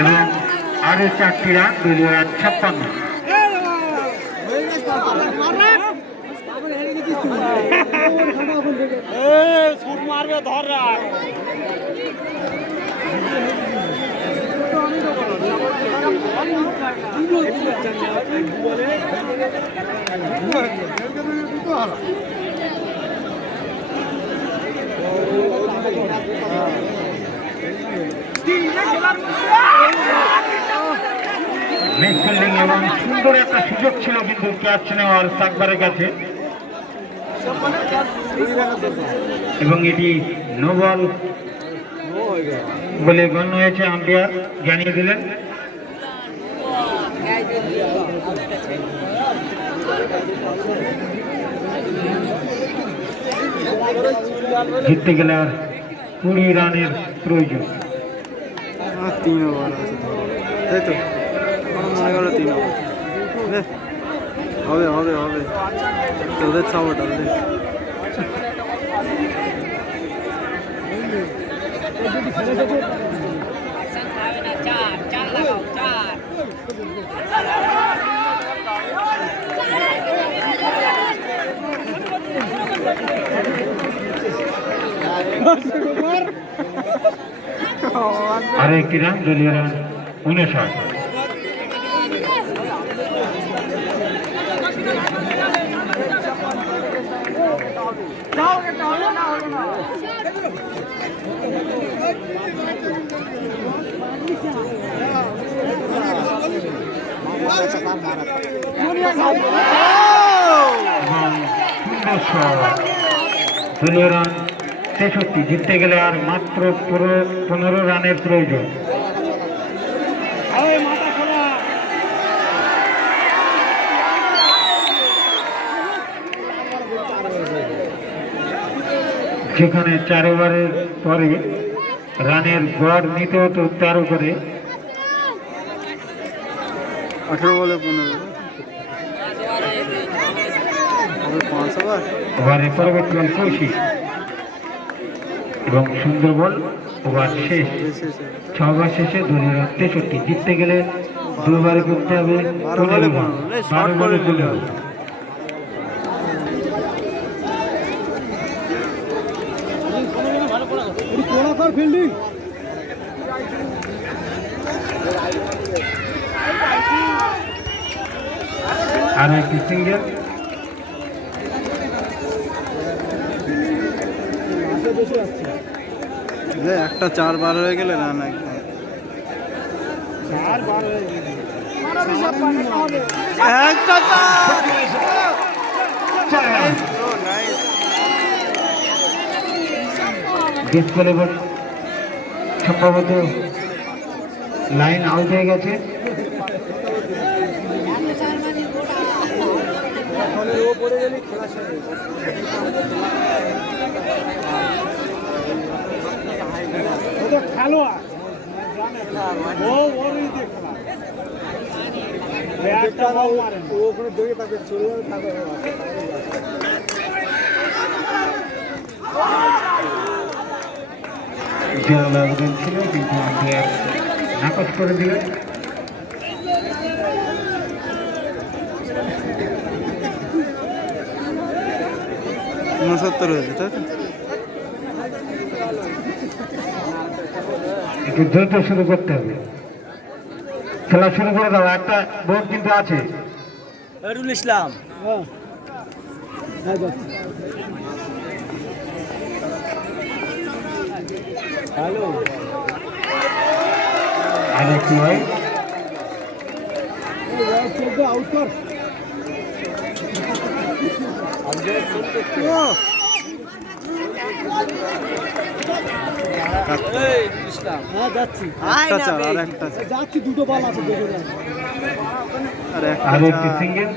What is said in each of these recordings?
এবং আরো 4টি রান, দলীয় রান 56। মারবে ধর মিস ফিল্ডিং এবং সুন্দর একটা সুযোগ ছিল, কিন্তু ক্যাচ নেওয়ার সাকবারের কাছে, এবং এটি নো বল বলে গণ্য হয়েছে। আম্পায়ার জানিয়ে দিলেন। জিততে গেলে আর 20 রানের প্রয়োজন। 3 ওভার আছে, তাই তো মনে গেল 3 ওভার হবে হবে হবে। ওদের সাপোর্ট হবে। আরো একটি রান, দলীয় রান 59। দলীয় রান 63। জিততে গেলে আর মাত্র 15 রানের প্রয়োজন। যেখানে 4 ওভারের পরে রানের গড় নিতে হতো 13 করে। 18 বলে 15 5 ওভার। ওভারে পরবর্তী বল কৌশিক এবং সুন্দর বল। ওভার শেষ, 6 ওভার শেষে দলীয় রান 63। জিততে গেলে 2 ওভারে করতে হবে 12 বলে 15। আর একটি সিঙ্গেল। একটা 4 বার হয়ে গেলে রান একদম 4 বার হয়ে গেলে একটা সম্ভবত লাইন আউট হয়ে গেছে। জল আবেদন ছিল, কিন্তু আম্পায়ার নাকচ করে দিলেন। 69 হয়েছে, তাই একটু দ্রুত শুরু করতে হবে। খেলা শুরু করে দাও। একটা বোর্ড কিন্তু আছে। ইসলাম হ্যালো আর একটি হয় আউট কর। যাচ্ছি, দুটো বল আছে। আর একটি সিঙ্গেল।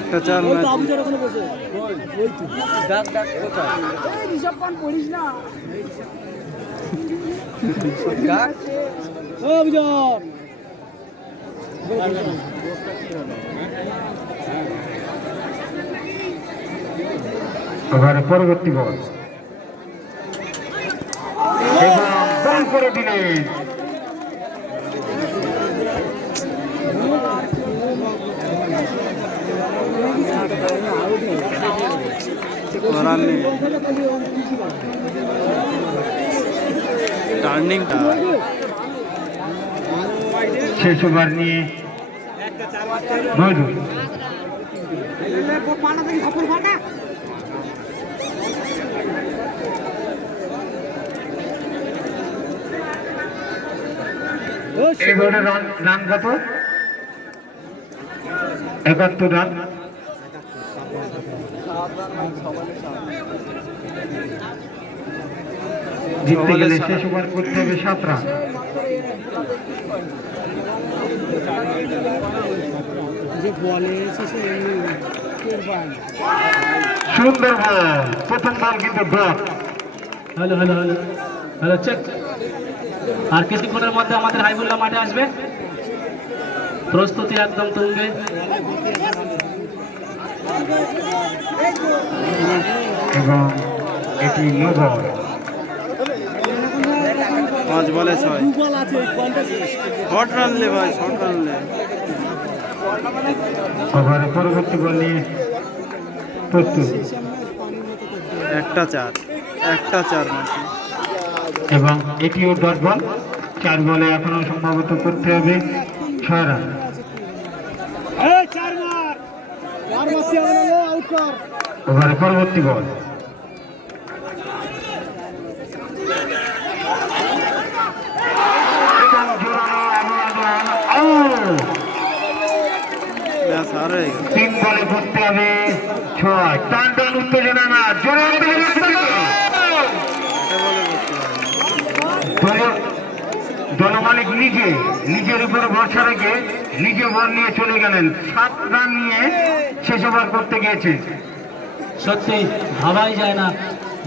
একটা চার ম্যাচ এবারে পরবর্তী বল এবং বল করে দিলেন। টার্নিংটা শেষ ওভার নিয়ে মজুর এবারে রান কত? 71 রান। জিততে গেলে শেষ ওভার করতে হবে 7 রান। সুন্দর বল, প্রথম বল কিন্তু drop. Hello hello hello hello check. আর কিছুক্ষণের মধ্যে আমাদের হাইবুল্লাহ মাঠে আসবে, প্রস্তুতি একদম তুঙ্গে। এবং এটি নো বল। 5 বলে 6 শর্ট রান লে ভাই, শর্ট রান লে। ওভারে পরবর্তী বল নিয়ে প্রস্তুত একটা চার ম্যাচ এবং এটিও ডট বল। 4 বলে এখনো সম্ভবত করতে হবে 6 রান। ওভারে পরবর্তী বল এবং জোরালো আউট। ব্যাস আর হয়ে গেল। 3 বলে করতে হবে 6। টান টান উত্তেজনা না, জোরে এটা বলে করতে হবে। দলমালিক নিজের উপরে ভরসা রেখে নিজে বল নিয়ে চলে গেলেন। 7 রান নিয়ে শেষ ওভার করতে গিয়েছে। সত্যি ভাবাই যায় না,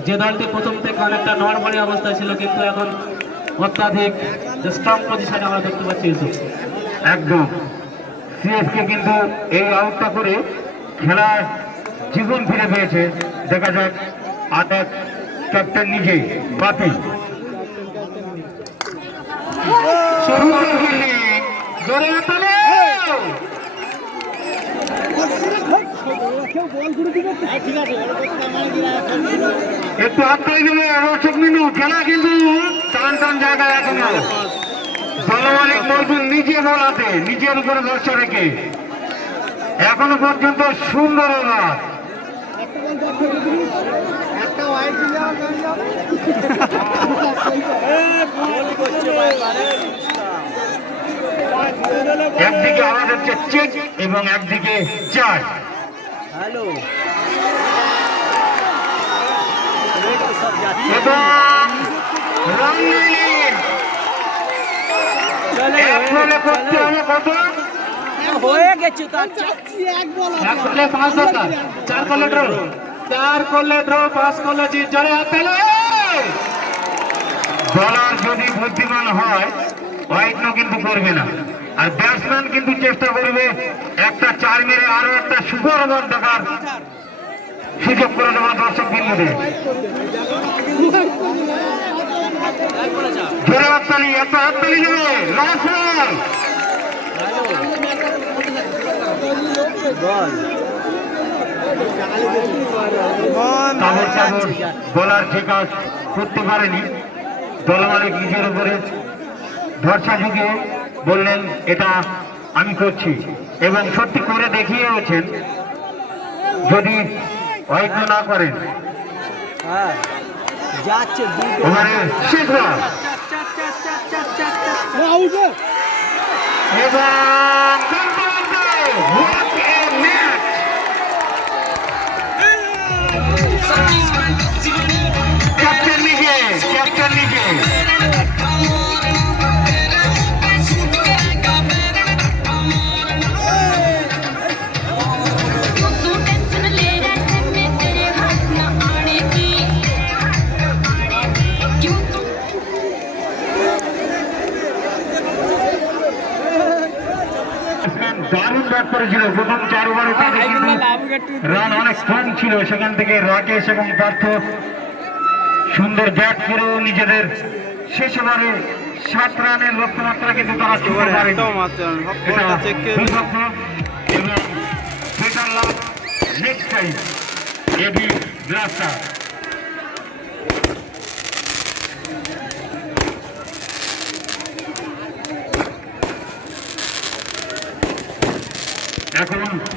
যে দলটি প্রথম থেকে অনেকটা নরমালি অবস্থায় ছিল কিন্তু এখন অত্যাধিক স্ট্রং পজিশনে আমরা দেখতে পাচ্ছি। একদম সিএসকে কিন্তু এই আউটটা করে খেলার জীবন ফিরে পেয়েছে। দেখা যাক আটাক ক্যাপ্টেন নিজেই বাতিল। একটু হাততালি দেবে দর্শক বিন্দু। খেলা কিন্তু টান টান জায়গায় এখনো। দলমালিক মজুর নিজে বলাতে নিজের উপরে ভরসা রেখে এখনো পর্যন্ত সুন্দর ওভার। একদিকে আওয়াজ হচ্ছে চেক এবং একদিকে চার। এবং রান নিলেন। এক বলে করতে হবে কত? হয়ে গেছে তার এক করলে 5 দরকার, 4 করলে ড্র, 4 করলে ড্র, 5 করলে জিত। জোরে হাত তালি। বলার যদি বুদ্ধিমান হয় ওয়াইড কিন্তু করবে না, আর ব্যাটসম্যান কিন্তু চেষ্টা করবে একটা 4 মেরে আরো একটা সুপার ওভার দেখার সুযোগ করে দেওয়া দর্শক বিন্দুদের। জোরে হাততালি, একটা হাততালি দেবে। লাস্ট বল। বলার ঠিক করতে পারেনি। দলমালিক নিজের উপরে ভরসা ঝুঁকিয়ে বললেন এটা আমি করছি, এবং সত্যি করে দেখিয়েছেন। যদি ওয়াইড না করেন যাচ্ছে ওখানে শেষ বল। ক্যাপ্টেন নিজে করেছিল প্রথম 4 ওভারে তাদের কিন্তু রান অনেক কম ছিল, সেখান থেকে রাকেশ এবং পার্থ সুন্দর ব্যাট করেও নিজেদের শেষ ওভারে 7 রানের লক্ষ্যমাত্রা কিন্তু তারা ছুঁতে পারেনি। একটাও মারতে পারেনি, সব এটা বলটা চেক করে দুর্ভাগ্য এবং বেটার লাভ নেক্সট টাইম এবি ব্লাস্টার। এখন